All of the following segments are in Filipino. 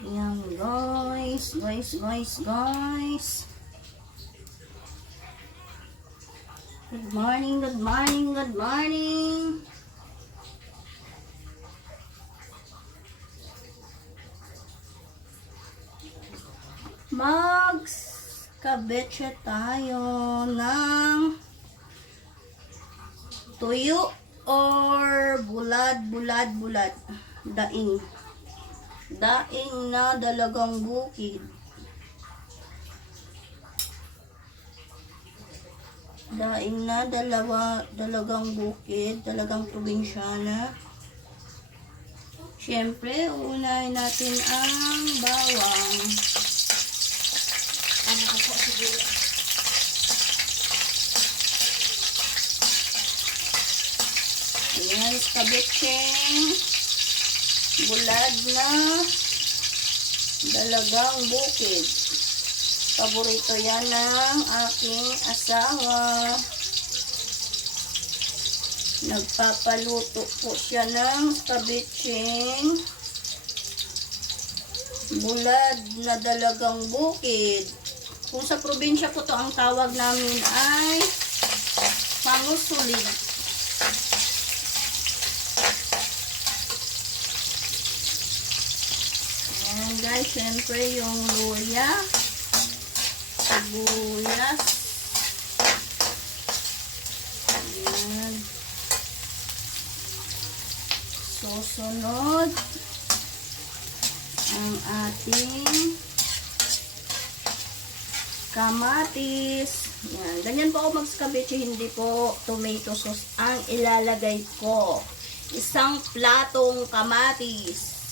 Ayan guys. Good morning. Kabetse tayo ng tuyo or bulad. Daing na dalagang bukid. Dalagang probinsyana. Siyempre, uunahin natin ang bawang. Ano ko po siguro? Ayan, kabetseng bulad na dalagang bukid. Paborito yan ng aking asawa. Nagpapaluto po siya ng kabetseng bulad na dalagang bukid. Kung sa probinsya po to, ang tawag namin ay pangusulig. Ayan guys, syempre yung luya, sibuyas. Ayan. Susunod ang ating kamatis. Yan. Ganyan po ako mag-scabitch, hindi po tomato sauce ang ilalagay ko. Isang platong kamatis.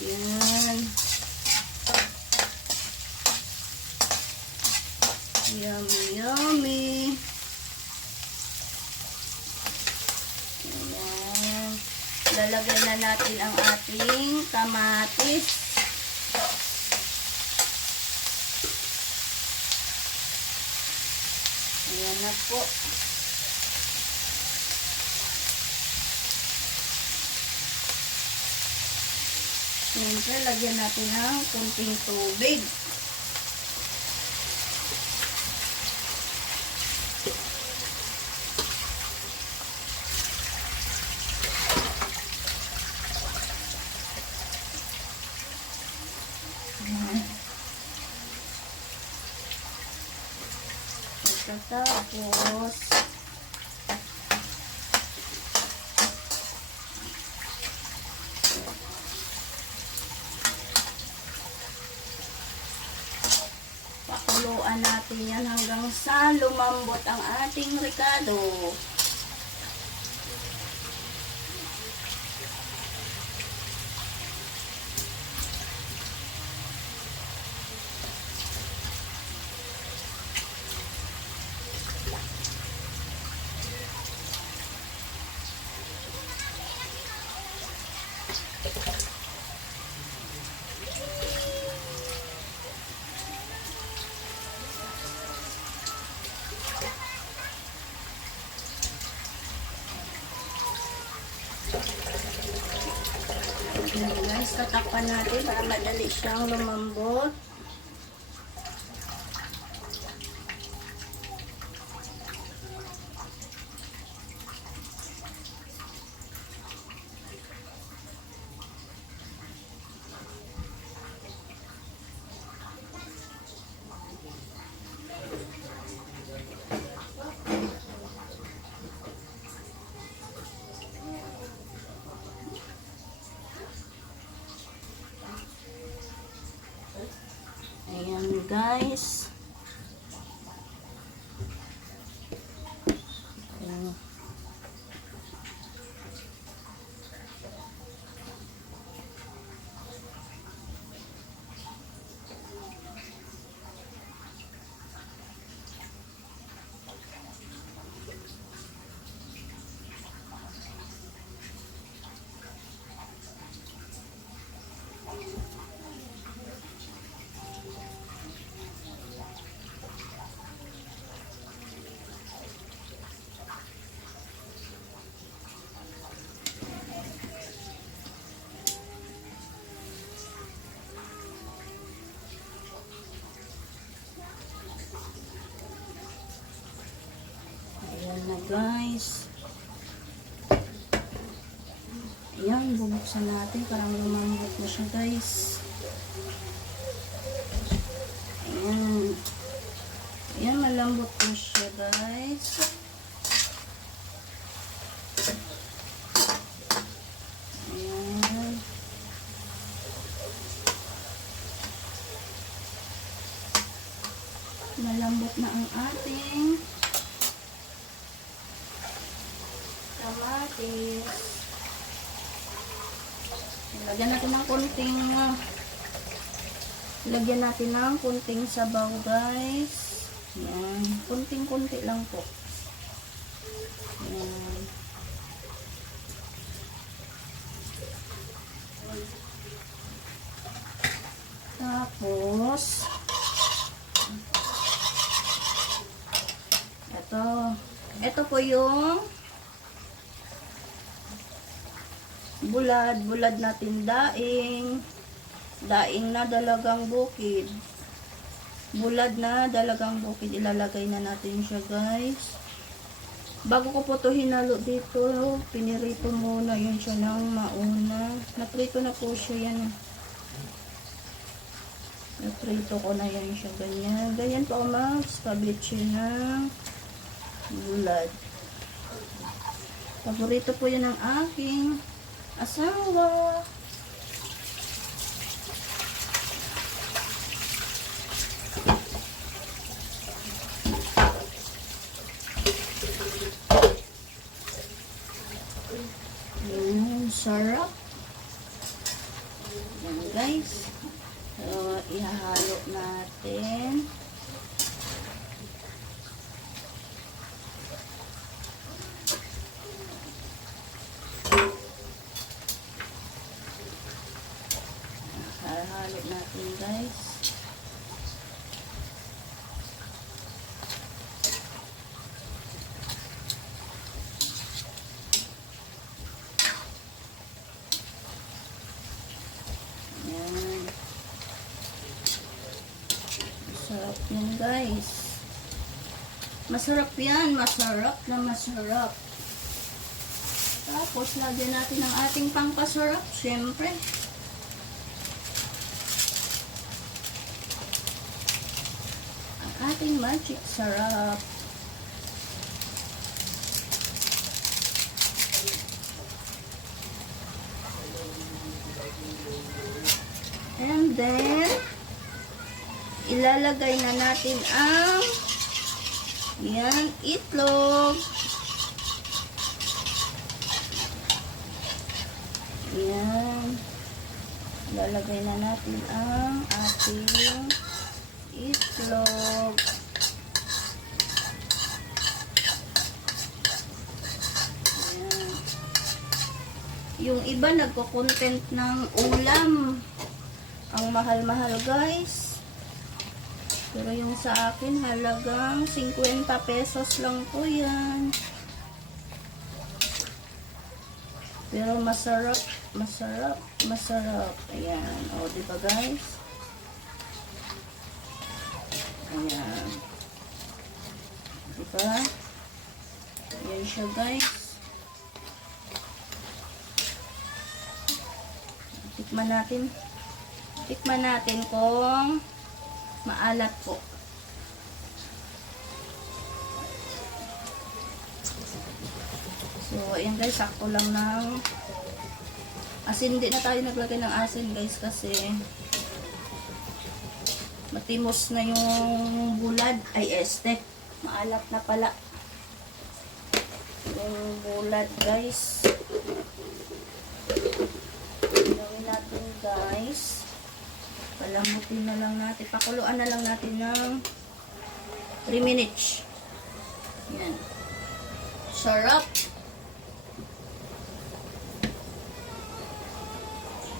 Yan. Yummy. Ayan. Lalagyan na natin ang ating kamatis. Ayan na po. Siyempre, lagyan natin ng kunting tubig. Tapos pakuluan natin yan hanggang sa lumambot ang ating ricado. Ayan guys, tatakpan natin para madali siyang lumambot. Ayan guys. Ayan. Ayan, bubuksan natin. Parang lumambot na siya, guys. Ayan. Ayan, malambot na siya, guys. Ayan. Malambot na ang ating kamatis. Lagyan natin ng konting sabaw, guys. Yan. Kunting-kunti lang po. Yan. Tapos, ito po yung bulad natin daing na dalagang bukid. Bulad na dalagang bukid, ilalagay na natin siya, guys. Bago ko po to hinalo dito, pinirito muna yun siya ng mauna. Naprito na po siya yan. Naprito ko na yan siya, ganyan. Ganyan po mas kabitsi ng bulad. Paborito po yan ng aking asawa. Sarap. Yan, guys. So, ihahalo natin. Halo natin, guys. Ayan. Masarap yan, guys. Masarap yan. Masarap na masarap. Tapos, lagyan natin ang ating pangpasarap. Siyempre. Ating magic sarap. And then, ilalagay na natin ang itlog. Yan. Ilalagay na natin ang ating itlog. Ayan. Yung iba nagko-content ng ulam. Ang mahal-mahal, guys. Pero yung sa akin halagang 50 pesos lang po yan. Pero masarap, masarap, masarap. Ayan. O, diba, guys? Ayan. Diba? Ayan siya, guys. Tikman natin. Tikman natin kung maalat po. So, ayan, guys. Sakto lang ng asin. Hindi na tayo naglagay ng asin, guys, kasi matimos na yung bulad. Ay, maalat na pala yung bulad, guys. Gawin natin, guys. Palamutin na lang natin. Pakuluan na lang natin ng 3 minutes. Yan. Sarap.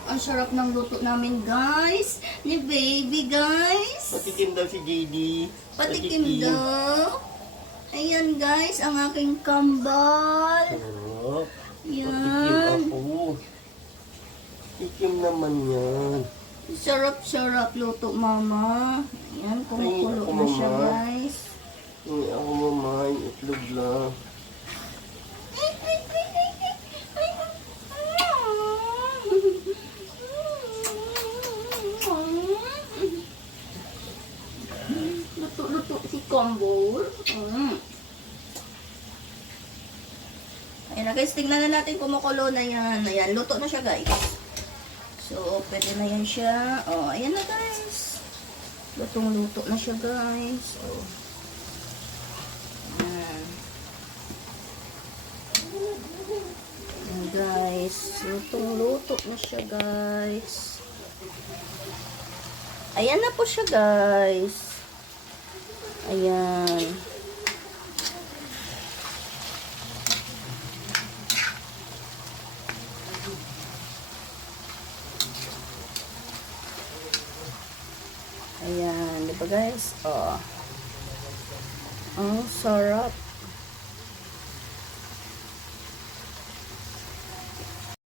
Ang sarap ng luto namin, guys. Ni baby, guys. Patikim daw si JD. Patikim daw. Ayan, guys, ang aking kambal. Sarap. Yan. Patikim ako. Tikim naman yan. Sarap-sarap luto, mama. Ayan, kumukulo na siya, guys. Hindi ako mamahay. Itlog lang. tingnan na natin kumukulo na yan. Ayan, luto na siya guys. So, pwede na yan siya. Oh, ayan na guys. Lutong-luto na siya guys. Oh. Ayan. Ayan guys. Lutong-luto na siya guys. Ayan na po siya guys. Ayan. Ayan, di ba guys? Oh. Ang sarap.